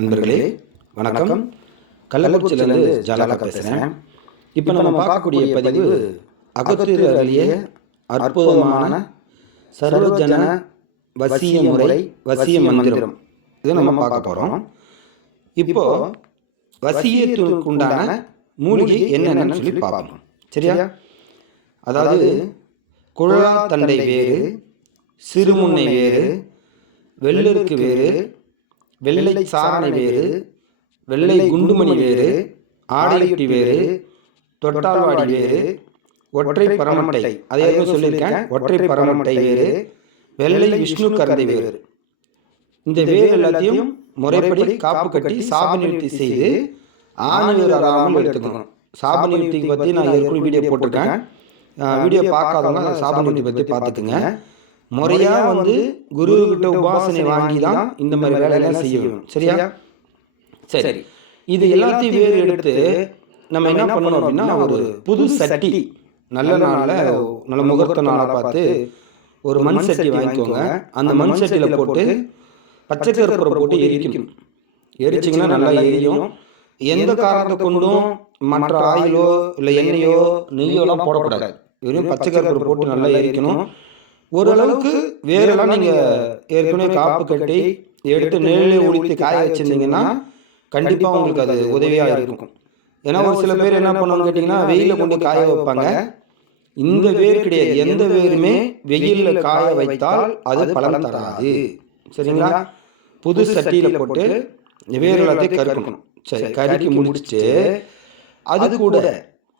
அன்பர்களே வணக்கம். கள்ளக்குறிச்சியிலேருந்து ஜாலகா பேசுகிறேன். இப்போ நம்ம பார்க்கக்கூடிய பதிவு அகத்தியர் அருளிய அற்புதமான சர்வஜன வசிய முறை வசிய மந்திரம். இதை நம்ம பார்க்க போகிறோம். இப்போ வசியத்துக்கு உண்டான மூலிகை என்னென்னு சொல்லி பார்ப்போம். சரியா? அதாவது குழலா தண்டை வேறு, சிறுமுன்னை வேறு, வெள்ளருக்கு வேறு, வெள்ளை சாரணை வேறு, வெள்ளை குண்டுமணி வேறு, ஆடையுட்டி வேறு, தொட்டால்வாடி வேறு, ஒற்றை பரமட்டை, அதே சொல்லியிருக்கேன், ஒற்றை பரமட்டை வேறு, வெள்ளை விஷ்ணு கரந்தை வேறு. இந்த வேறு எல்லாத்தையும் முறைப்படி காப்பு கட்டி சாப நிவர்த்தி செய்து ஆணி வேறு அறாமல் எடுத்துக்கணும். சாப நிவர்த்திக்கு பற்றி நான் ஏற்கனவே வீடியோ போட்டிருக்கேன். வீடியோ பார்க்காதவங்க அந்த சாப நிவர்த்தி பற்றி பார்த்துக்குங்க. முறையாக குருக்கிட்ட உபாசனை வாங்கி தான் இந்த மாதிரி வேலையெல்லாம் செய்யணும். சரியா? சரி, இது எல்லாத்தையும் வேறு எடுத்து நம்ம என்ன பண்ணணும் அப்படின்னா, ஒரு புது சட்டி, நல்ல நாளில் நல்ல முகூர்த்த நாளை பார்த்து ஒரு மண் சட்டி வாங்கிக்கோங்க. அந்த மண் சட்டியில் போட்டு பச்சை கற்பூரம் போட்டு எரிக்கணும். எரிச்சிங்கன்னா நல்லா எரியும். எந்த காரணத்தை கொண்டும் மற்ற ஆயிலோ இல்லை எண்ணெயோ நெய்யோலாம் போடக்கூடாது. வெறும் பச்சை கற்பூரம் போட்டு நல்லா எரிக்கணும். ஓரளவுக்கு வேறெல்லாம் நீங்கள் ஏற்கனவே காப்பு கட்டி எடுத்து நிழலில் ஒழித்து காய வச்சுருந்தீங்கன்னா கண்டிப்பாக உங்களுக்கு அது உதவியாக இருக்கும். ஏன்னா ஒரு சில பேர் என்ன பண்ணுவாங்க கேட்டிங்கன்னா, வெயிலில் கொண்டு காய வைப்பாங்க. இந்த வேர் கிடையாது. எந்த வேருமே வெயிலில் காய வைத்தால் அது பலன் தராது. சரிங்களா? புது சட்டியில் போட்டு வேறு எல்லாத்தையும் கருக்கணும். சரி, கருக்கி முடிச்சுட்டு அது கூட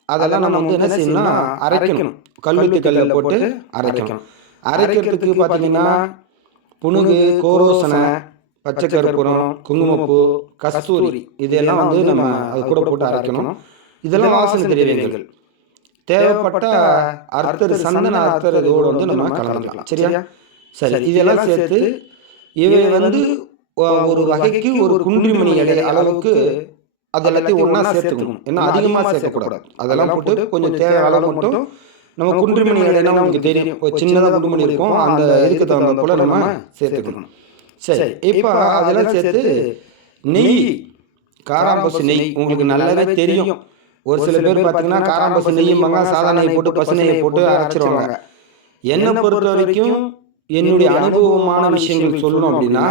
அதெல்லாம் நம்ம என்ன செய்யணும்னா அரைக்கணும். கல்லுக்கு கல்லில் போட்டு அரைக்கணும். அரைக்கிறதுக்கு பார்த்தீங்கன்னா புனுகு, கோரோசனை, பச்சை கற்பூரம், குங்குமப்பூ, கஸ்தூரி இதெல்லாம் நம்ம அது கூட போட்டு அரைக்கணும். இதெல்லாம் வாசனை திரவியங்கள். தேவைப்பட்ட அர்த்தர், சந்தன அர்த்தர் இதோடு நம்ம கலந்துக்கலாம். சரியா? சரி, இதெல்லாம் சேர்த்து இவை ஒரு வகைக்கு ஒரு குன்றிமணி அளவுக்கு அதெல்லாத்தையும் ஒன்றா சேர்த்துக்கணும். ஏன்னா அதிகமாக சேர்க்கக்கூடாது. அதெல்லாம் போட்டு கொஞ்சம் தேவை அளவு மட்டும் நம்ம குன்றிமணி இலைனா உங்களுக்கு தெரியும், ஒரு சின்னதாக குண்டுமணி இருக்கும், அந்த இதுக்கு தகுந்த போல் நம்ம சேர்த்துக்கணும். சரி, இப்போ அதெல்லாம் சேர்த்து நெய், காராம்பசு நெய் உங்களுக்கு நல்லாவே தெரியும். ஒரு சில பேர் பார்த்தீங்கன்னா காராம்பசு நெய்யும்பாங்க, சாதா நெய் போட்டு பசு நெய்யை போட்டு அரைச்சிருவாங்க. என்னை பொறுத்த வரைக்கும் என்னுடைய அனுபவமான விஷயங்கள் சொல்லணும் அப்படின்னா,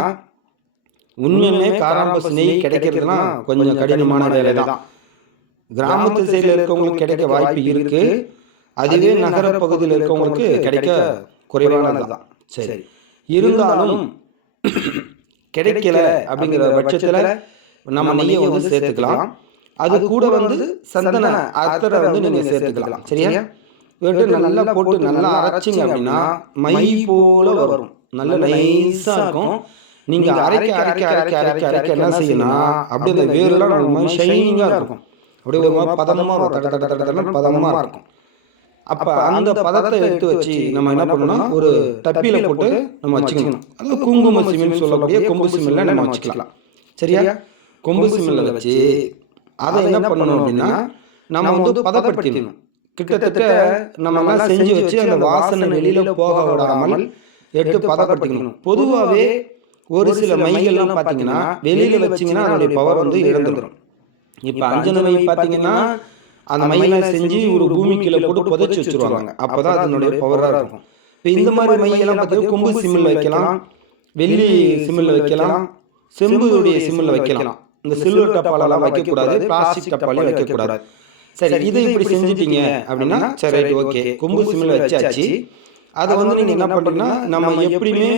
உண்மையுமே காராம்பசு நெய் கிடைக்கிறதுலாம் கொஞ்சம் கடினமான வேலை தான். கிராமத்து சைடில் இருக்கவங்களுக்கு கிடைக்க வாய்ப்பு இருக்குது. அதுவே நகர பகுதியில் இருக்கவங்களுக்கு கிடைக்க குறைவானது தான். சரி, இருந்தாலும் கிடைக்கல அப்படிங்கிற பட்சத்தில் நம்ம நெய்யை சேர்த்துக்கலாம். அது கூட சந்தன அத்தரை நீங்கள் சேர்த்துக்கலாம். சரியா? நல்லா போட்டு நல்லா அரைச்சிங்க அப்படின்னா மை போல வரும். நல்ல நைஸாக இருக்கும். நீங்கள் அரைக்க அரைக்க அரைக்க அரைக்க அரைக்க என்ன செய்யணும், அப்படி அந்த வேறுலாம் நம்ம ஷைனிங்காக இருக்கும். அப்படியே ஒரு மாதிரி பதமாக பதமாக இருக்கும். அப்போ அந்த பதத்தை எடுத்து வச்சு நம்ம என்ன பண்ணணும், ஒரு டப்பியில் போட்டு நம்ம வச்சுக்கணும். அது குங்கும சிமில்னு சொல்லக்கூடிய கொம்பு சிமில்ல நம்ம வச்சுக்கலாம். சரியா? கொம்பு சிமில்ல வச்சு அதை என்ன பண்ணணும் அப்படின்னா, நம்ம பதப்படுத்திடணும். கிட்டத்தட்ட நம்ம செஞ்சு வச்சு அந்த வாசனை வெளியில் போக விடாமல் எடுத்து பதப்படுத்திக்கணும். பொதுவாகவே ஒரு சில மைகள்லாம் பார்த்தீங்கன்னா வெளியில் வச்சிங்கன்னா அதனுடைய பவர் இழந்துடும். இப்போ அஞ்சன மை பார்த்தீங்கன்னா அந்த மையெல்லாம் செஞ்சு ஒரு பூமி கீழே போட்டு புதைச்சி வச்சுருவாங்க. அப்போ தான் அதனுடைய பவராக இருக்கும். இப்போ இந்த மாதிரி மையெல்லாம் பார்த்தீங்கன்னா கொம்பு சிம்மில் வைக்கலாம், வெள்ளி சிம்மில் வைக்கலாம், செம்புடைய சிம்மில் வைக்கலாம். இந்த சில்வர் டப்பாலெல்லாம் வைக்கக்கூடாது, பிளாஸ்டிக் டப்பாலையும் வைக்கக்கூடாது. சரி, இதை இப்படி செஞ்சுட்டீங்க அப்படின்னா சரி, ரைட், ஓகே. கொம்பு சிம்மில் வச்சாச்சு. அதை நீங்கள் என்ன பண்ணுறீங்கன்னா, நம்ம எப்படியுமே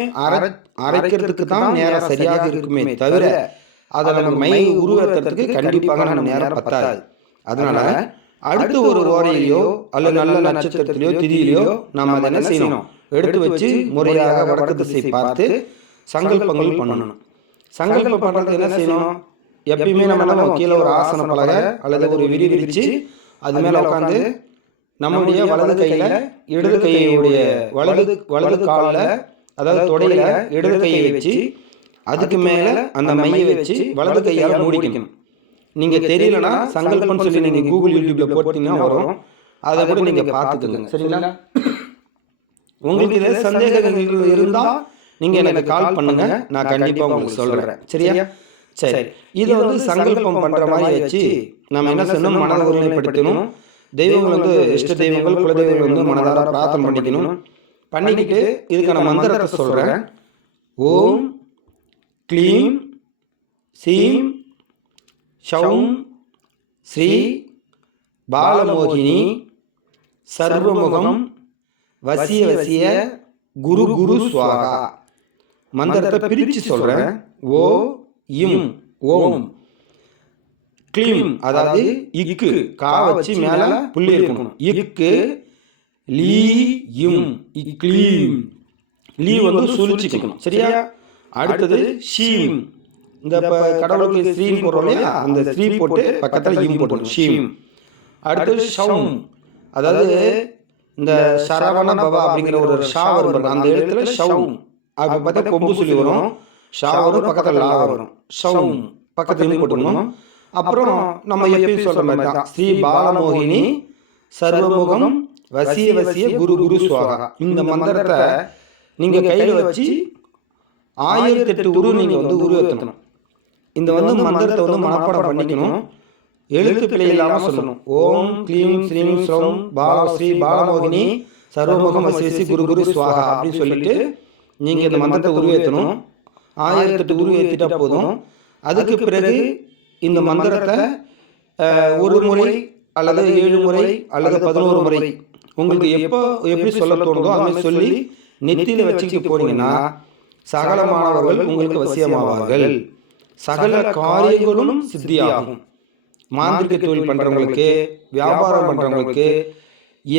அரைக்கிறதுக்கு தான் நேரம் சரியாக இருக்குமே தவிர அதை நம்ம மை உருவாக்கிறதுக்கு கண்டிப்பாக நம்ம நேரம் பத்தாது. அதனால அடுத்த ஒரு ஓரையிலையோ அல்லது நல்ல நட்சத்திரத்திலையோ திதியிலையோ நம்ம அதை என்ன செய்யணும், எடுத்து வச்சு முறையாக வடக்கு திசை பார்த்து சங்கல்பங்கள் பண்ணணும். சங்கல்பம் பண்ணுறது என்ன செய்யணும், எப்பயுமே நம்ம கீழே ஒரு ஆசன பலகை அல்லது ஒரு விரி விரிச்சு அது மேலே உட்காந்து நம்முடைய வலது கையில் இடது கையுடைய வலது காலில், அதாவது தொடையில் இடது கையை வச்சு அதுக்கு மேலே அந்த மையை வச்சு வலது கையால் மூடிக்கணும். நீங்கள் தெரியலனா சங்கல்பம்னு சொல்லி நீங்கள் கூகுள் யூடியூப்பில் போட்டிங்கன்னா வரும். அதை கூட நீங்கள் பார்த்துக்கோங்க. சரிங்களா? உங்களுக்கு இதே சந்தேகங்கள் இருந்தால் நீங்கள் எனக்கு கால் பண்ணுங்கள், நான் கண்டிப்பாக உங்களுக்கு சொல்கிறேன். சரியா? சரி, இதை வந்து சங்கல்பம் பண்ணுற மாதிரி வச்சு நம்ம என்ன செய்யணும், மனதை ஒருநிலைப்படுத்தணும். தெய்வங்கள் வந்து இஷ்ட தெய்வங்கள், குலதெய்வங்கள் வந்து மனதார பிரார்த்தனை பண்ணிக்கணும். பண்ணிக்கிட்டு இதுக்கான மந்திரத்தை சொல்கிறேன். ஓம் க்ளீம் சீம் ஷௌம் ஸ்ரீ பாலமோகினி சர்வமுகம் வசிய வசிய குரு குரு ஸ்வாகா. மந்திரத்தை பிரித்து சொல்கிறேன். ஓ இம் ஓம் க்ளீம், அதாவது இக்கு கா வச்சு மேலே புள்ளி இருக்கணும். இக்கு லீ இம் க்ளீம், லீ வந்து சுழிச்சிக்கணும். சரியா? அடுத்தது ஷீம், இந்த கடவுளுக்கு ஸ்ரீன்னு போடுறோம் இல்லையா, அந்த ஸ்ரீ போட்டு பக்கத்தில் இம் போடணும், ஷீம். அடுத்தது ஷௌம், அதாவது இந்த சரவண பவா அப்படிங்கிற ஒரு ஷா வரும், அந்த இடத்துல ஷௌம். அப்போ பார்த்தா கொம்பு சொல்லி வரும், ஷா வரும், பக்கத்தில் லா வரும், ஷௌம் பக்கத்துல போட்டுக்கணும். அப்புறம் நம்ம எப்பயும் சொல்ற மாதிரி தான், ஸ்ரீ பாலமோகினி சர்வமுகம் வசிய வசிய குரு குரு ஸ்வாகா. இந்த மந்திரத்தை நீங்க கையில் வச்சு 1008 உரு நீங்க வந்து உருவேற்றணும். இந்த வந்து மந்திரத்தை வந்து மனப்பாடம் பண்ணிக்கணும். எழுத்து பிழை இல்லாமல் சொல்லணும். ஓம் க்ளீம் ஸ்ரீம் ஸ்ரௌம் ஸ்ரீ பாலமோகினி சர்வமுகம் வசிய வசிய குரு குரு ஸ்வாகா அப்படின்னு சொல்லிட்டு நீங்கள் இந்த மந்திரத்தை உருவேற்றணும். 1008 உருவேற்றிட்டா போதும். அதுக்கு பிறகு இந்த மந்திரத்தை ஒரு முறை அல்லது 7 முறை அல்லது 11 முறை உங்களுக்கு எப்படி சொல்ல தோணுதோ அது சொல்லி நெத்தியில் வச்சுக்கிட்டு போனீங்கன்னா சகலமானவர்கள் உங்களுக்கு வசியமாவார்கள். சகல காரியங்களும் சித்தியாகும். மாந்திரிக தொழில் பண்ணுறவங்களுக்கு, வியாபாரம் பண்ணுறவங்களுக்கு,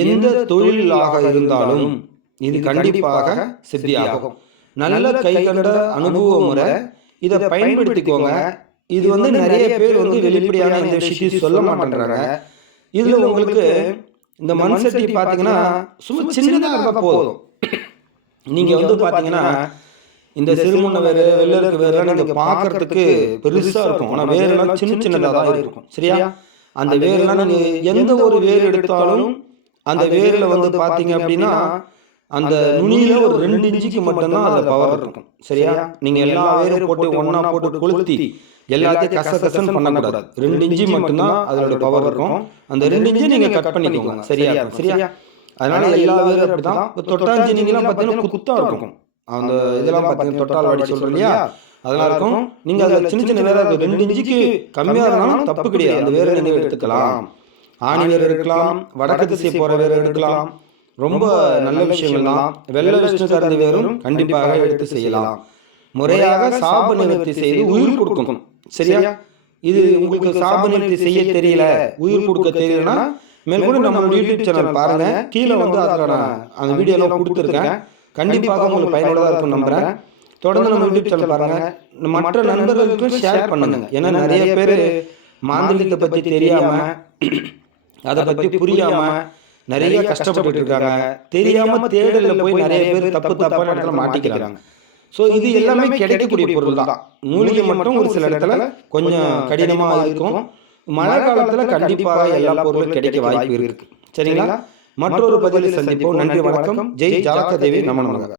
எந்த தொழிலாக இருந்தாலும் இது கண்டிப்பாக சித்தியாகும். நல்ல கைகண்ட அனுபவ முறை, இதை பயன்படுத்திக்கோங்க. இது வந்து நிறைய பேர் வந்து வெளிப்படையான இந்த விஷயத்தை சொல்ல மாட்டேன்றாங்க. இதில் உங்களுக்கு இந்த மண் சட்டி பார்த்தீங்கன்னா சும்மா சின்னதாக இருந்தால் போதும். நீங்கள் வந்து பார்த்தீங்கன்னா இந்த சிறுமுன்ன வேறு வெள்ளருக்கு வேறு நீங்கள் பார்க்கறதுக்கு பெருசாக இருக்கும், ஆனால் வேறுலாம் சின்ன சின்னதாக தான் இருக்கும். சரியா? அந்த வேறுலாம் நீங்கள் எந்த ஒரு வேறு எடுத்தாலும் அந்த வேரில் வந்து பார்த்தீங்க அப்படின்னா அந்த நுனியில் ஒரு 2 இன்ச்சுக்கு மட்டும்தான் அந்த பவர் இருக்கும். சரியா? நீங்கள் எல்லா வேரும் போட்டு ஒன்றா போட்டு கொளுத்தி எல்லாத்தையும் கசகசன்னு பண்ணக்கூடாது. 2 இன்ச்சு மட்டும்தான் அதோட பவர் இருக்கும். அந்த 2 இன்ச்சு நீங்கள் கட் பண்ணிக்கோங்க. சரியா? சரியா? அதனால எல்லா வேரும் அப்படி தான். இப்போ தொட்டாஞ்சினிங்கெல்லாம் பார்த்தீங்கன்னா குத்தா இருக்கும். அந்த இதெல்லாம் பார்த்தீங்கன்னா தொட்டால் வாடி சொல்கிறோம் இல்லையா, அதெல்லாம் இருக்கும். நீங்கள் அதில் சின்ன சின்ன வேறு 2 இன்ச்சுக்கு கம்மியாக இருந்தாலும் தப்பு கிடையாது. அந்த வேரை நீங்கள் எடுத்துக்கலாம். ஆணி வேறு எடுக்கலாம், வடக்கு திசை போகிற வேறு எடுக்கலாம். ரொம்ப நல்ல விஷயங்கள் தான். வெள்ளை விஷ்ணு சார்ந்த வேரும் கண்டிப்பாக எடுத்து செய்யலாம். முறையாக சாப நிவர்த்தி செய்து உயிர் கொடுக்கணும். சரியா? இது உங்களுக்கு சாப நிவர்த்தி செய்ய தெரியல, உயிர் கொடுக்க தெரியலன்னா மேற்கொண்டு நம்ம யூடியூப் சேனல் பாருங்க, கீழே வந்து அதில் நான் அந்த வீடியோலாம் கொடுத்துருக்கேன். கண்டிப்பாக உங்களுக்கு பயனுள்ளதாக இருக்கும் நம்புறேன். தொடர்ந்து நம்ம யூடியூப் சேனல் பாருங்க, மற்ற நண்பர்களுக்கும் ஷேர் பண்ணுங்க. ஏன்னா நிறைய பேர் மாந்திரிகத்தை பற்றி தெரியாம, அதை பற்றி புரியாம நிறைய கஷ்டப்பட்டு இருக்காங்க. தெரியாம தேடலில் போய் நிறைய பேர் தப்பான இடத்துல மாட்டிக்கிறாங்க. ஸோ இது எல்லாமே கிடைக்கக்கூடிய பொருள் தான். மூலிகை மட்டும் ஒரு சில இடத்துல கொஞ்சம் கடினமாக இருக்கும். மழை காலத்தில் கண்டிப்பாக எல்லா பொருளும் கிடைக்க வாய்ப்பு இருக்கு. சரிங்களா? மற்றொரு பதிவில் சந்திப்போம். நன்றி, வணக்கம். ஜெய் ஜாலக தேவி நம நமக.